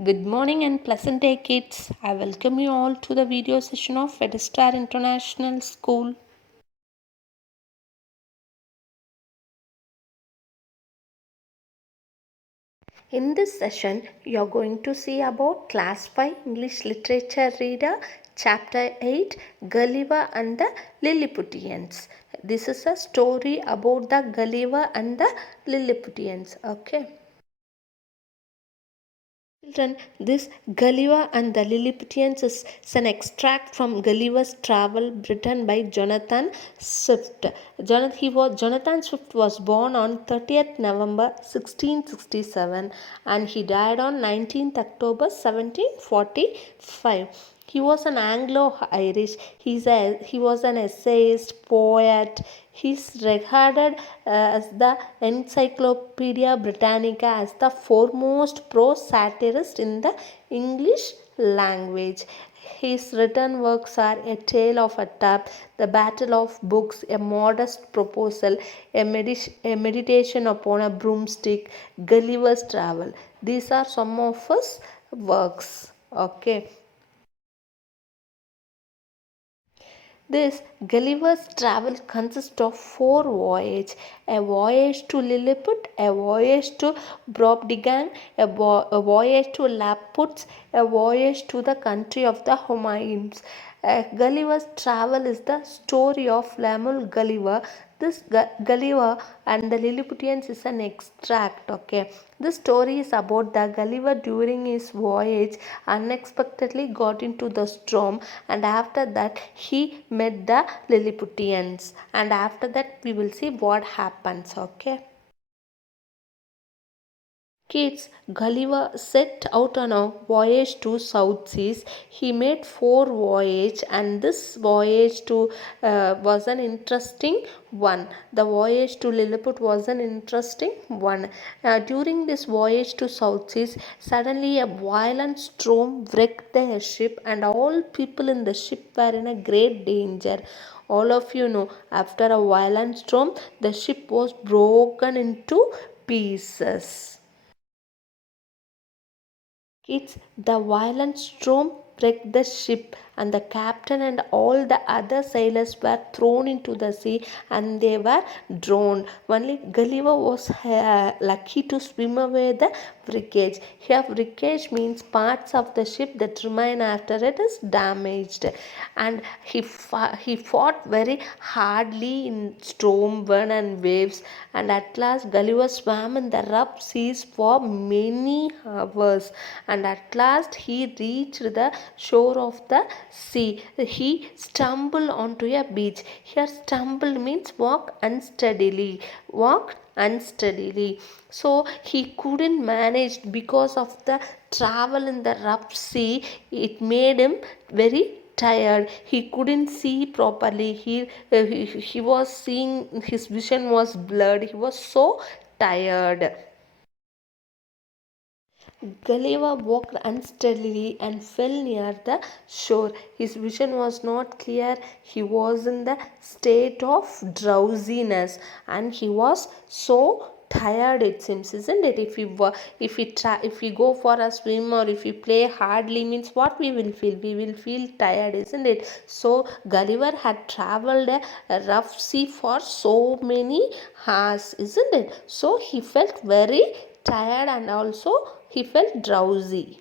Good morning and pleasant day, kids. I welcome you all to the video session of Star International School. In this session, you are going to see about Class 5 English Literature Reader, Chapter 8, Gulliver and the Lilliputians. This is a story about the Gulliver and the Lilliputians. Okay. Children, this Gulliver and the Lilliputians is an extract from Gulliver's Travel written by Jonathan Swift. Jonathan Swift was born on 30th November 1667 and he died on 19th October 1745. He was an Anglo-Irish. He was an essayist, poet. He's regarded as the Encyclopedia Britannica as the foremost prose satirist in the English language. His written works are A Tale of a Tub, The Battle of Books, A Modest Proposal, a Meditation upon a Broomstick, Gulliver's Travel. These are some of his works. Okay. This Gulliver's Travel consists of 4 voyages: a voyage to Lilliput, a voyage to Brobdingnag, a voyage to Laputs, a voyage to the country of the Homayns. Gulliver's Travel is the story of Lemuel Gulliver. This Gulliver and the Lilliputians is an extract. Okay, this story is about the Gulliver during his voyage unexpectedly got into the storm, and after that he met the Lilliputians, and after that we will see what happens. Okay. Kids, Gulliver set out on a voyage to South Seas. He made 4 voyages, and this voyage to was an interesting one. The voyage to Lilliput was an interesting one. During this voyage to South Seas, suddenly a violent storm wrecked the ship, and all people in the ship were in a great danger. All of you know, after a violent storm, the ship was broken into pieces. The violent storm wrecked the ship, and the captain and all the other sailors were thrown into the sea and they were drowned. Only Gulliver was lucky to swim away the wreckage. Here, wreckage means parts of the ship that remain after it is damaged. And he fought very hardly in storm, wind, and waves. And at last, Gulliver swam in the rough seas for many hours. And at last, he reached the shore of the sea. He stumbled onto a beach. Here, stumble means walk unsteadily. Walk unsteadily. So he couldn't manage because of the travel in the rough sea. It made him very tired. He couldn't see properly. He was seeing, his vision was blurred. He was so tired. Gulliver walked unsteadily and fell near the shore. His vision was not clear. He was in the state of drowsiness and he was so tired, it seems, isn't it? If we go for a swim or if we play hardly, means what we will feel? We will feel tired, isn't it? So Gulliver had traveled a rough sea for so many hours, isn't it? So he felt very tired and also he felt drowsy.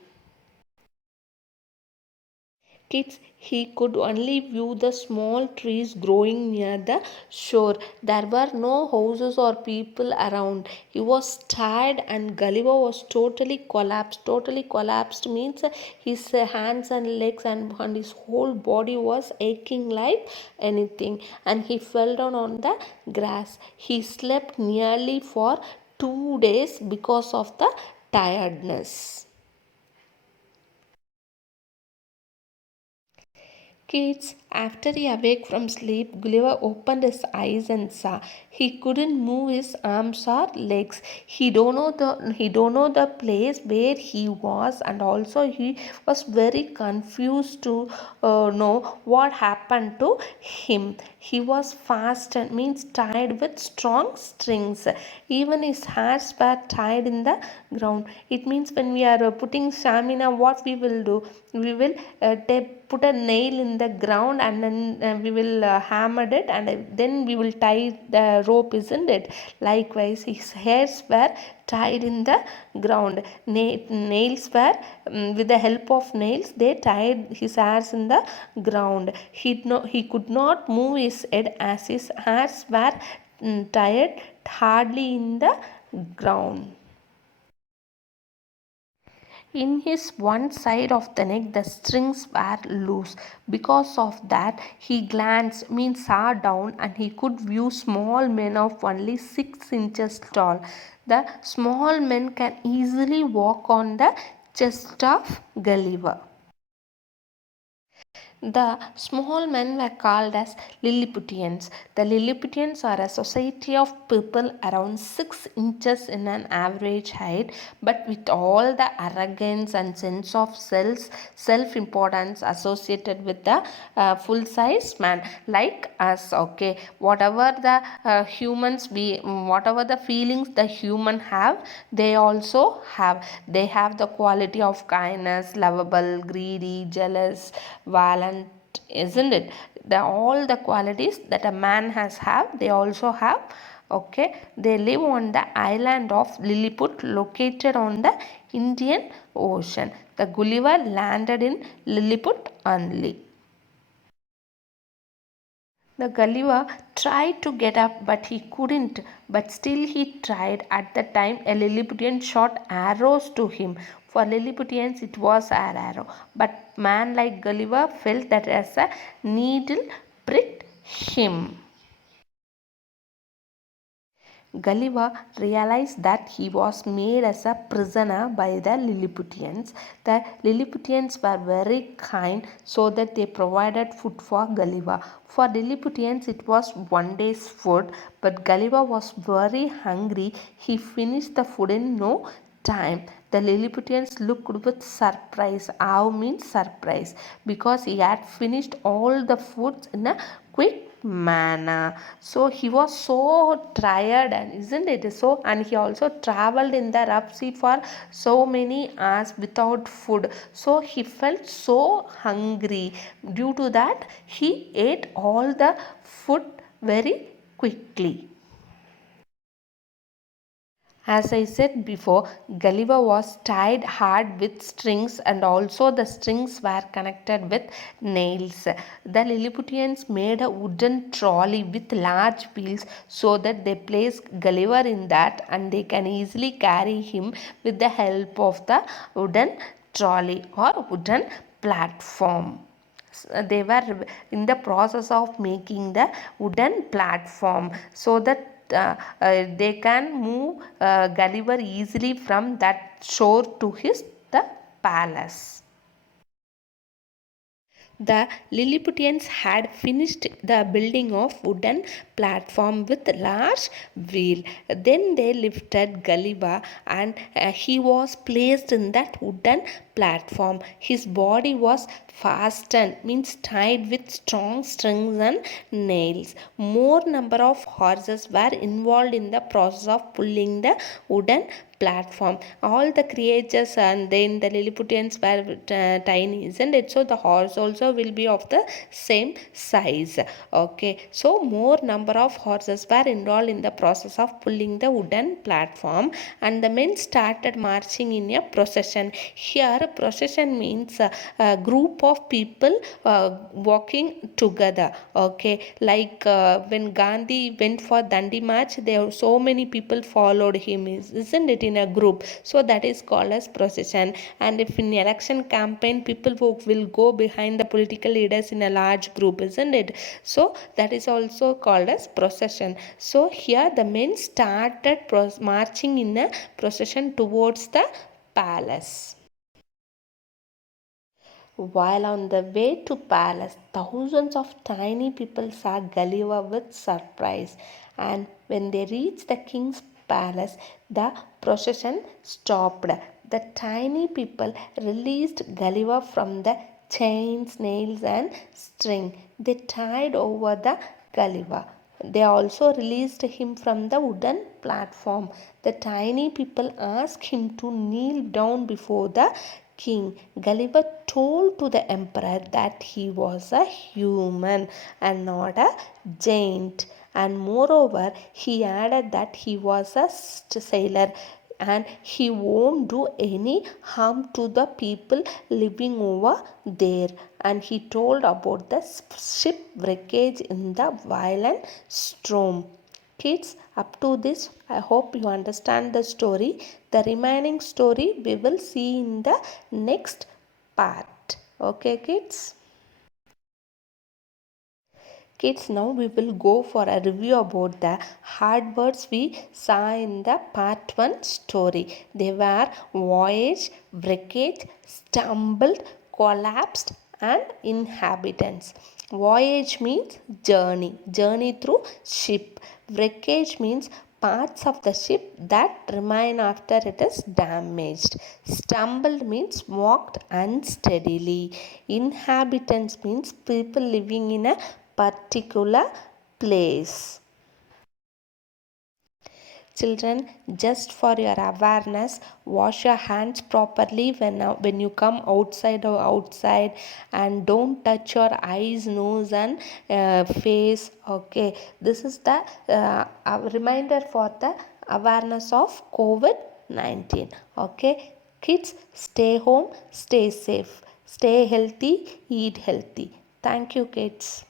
Kids, he could only view the small trees growing near the shore. There were no houses or people around. He was tired and Gulliver was totally collapsed. Totally collapsed means his hands and legs and his whole body was aching like anything. And he fell down on the grass. He slept nearly for 2 days because of the tiredness. Kids, After he awake from sleep, Gulliver opened his eyes and saw he couldn't move his arms or legs. He don't know the place where he was, and also he was very confused to know what happened to him. He was fastened, means tied with strong strings. Even his hairs were tied in the ground. It means when we are putting stamina, what we will do? We will put a nail in the ground, and then we will hammer it, and then we will tie the rope, isn't it? Likewise, his hairs were tied in the ground. Nails were, with the help of nails, they tied his hairs in the ground. He could not move his head as his hairs were tied hardly in the ground. In his one side of the neck, the strings were loose. Because of that, he glanced, means saw down, and he could view small men of only 6 inches tall. The small men can easily walk on the chest of Gulliver. The small men were called as Lilliputians. The Lilliputians are a society of people around 6 inches in an average height, but with all the arrogance and sense of self importance associated with the full size man, like us. Okay, whatever the whatever the feelings the human have, they also have. They have the quality of kindness, lovable, greedy, jealous, violent, isn't it? All the qualities that a man has have, they also have. Okay, they live on the island of Lilliput, located on the Indian Ocean. The Gulliver landed in Lilliput only. The Gulliver tried to get up, but he couldn't. But still he tried. At the time, a Lilliputian shot arrows to him. For Lilliputians, it was an arrow. But man like Gulliver felt that as a needle pricked him. Gulliver realized that he was made as a prisoner by the Lilliputians. The Lilliputians were very kind, so that they provided food for Gulliver. For Lilliputians, it was one day's food, but Gulliver was very hungry. He finished the food in no time. The Lilliputians looked with surprise. Awe means surprise, because he had finished all the foods in a quick manner. So he was so tired, and isn't it so? And he also traveled in the rough sea for so many hours without food. So he felt so hungry. Due to that, he ate all the food very quickly. As I said before, Gulliver was tied hard with strings, and also the strings were connected with nails. The Lilliputians made a wooden trolley with large wheels, so that they placed Gulliver in that, and they can easily carry him with the help of the wooden trolley or wooden platform. They were in the process of making the wooden platform, so that they can move Gulliver easily from that shore to the palace. The Lilliputians had finished the building of wooden platform with large wheel. Then they lifted Gulliver, and he was placed in that wooden platform. His body was fastened, means tied with strong strings and nails. More number of horses were involved in the process of pulling the wooden platform. All the creatures, and then the Lilliputians were tiny, isn't it? So the horse also will be of the same size. Okay, so more number of horses were involved in the process of pulling the wooden platform, and the men started marching in a procession. Here, procession means a group of people walking together. Okay, like when Gandhi went for Dandi march, there were so many people followed him, isn't it, in a group? So that is called as procession. And if in election campaign, people who will go behind the political leaders in a large group, isn't it? So that is also called as procession. So here the men started marching in a procession towards the palace. While on the way to palace, thousands of tiny people saw Gulliver with surprise. And when they reached the king's palace, the procession stopped. The tiny people released Gulliver from the chains, nails, and string they tied over the Gulliver. They also released him from the wooden platform. The tiny people asked him to kneel down before the king. Gulliver told to the emperor that he was a human and not a giant. And moreover, he added that he was a sailor and he won't do any harm to the people living over there. And he told about the ship wreckage in the violent storm. Kids, up to this, I hope you understand the story. The remaining story we will see in the next part. Okay, kids? Kids, now we will go for a review about the hard words we saw in the part 1 story. They were voyage, wreckage, stumbled, collapsed, and inhabitants. Voyage means journey through ship. Wreckage means parts of the ship that remain after it is damaged. Stumbled means walked unsteadily. Inhabitants means people living in a particular place. Children, just for your awareness, wash your hands properly when you come outside, and don't touch your eyes, nose, and face. Okay, this is the reminder for the awareness of COVID-19. Okay, kids, stay home, stay safe, stay healthy, eat healthy. Thank you, kids.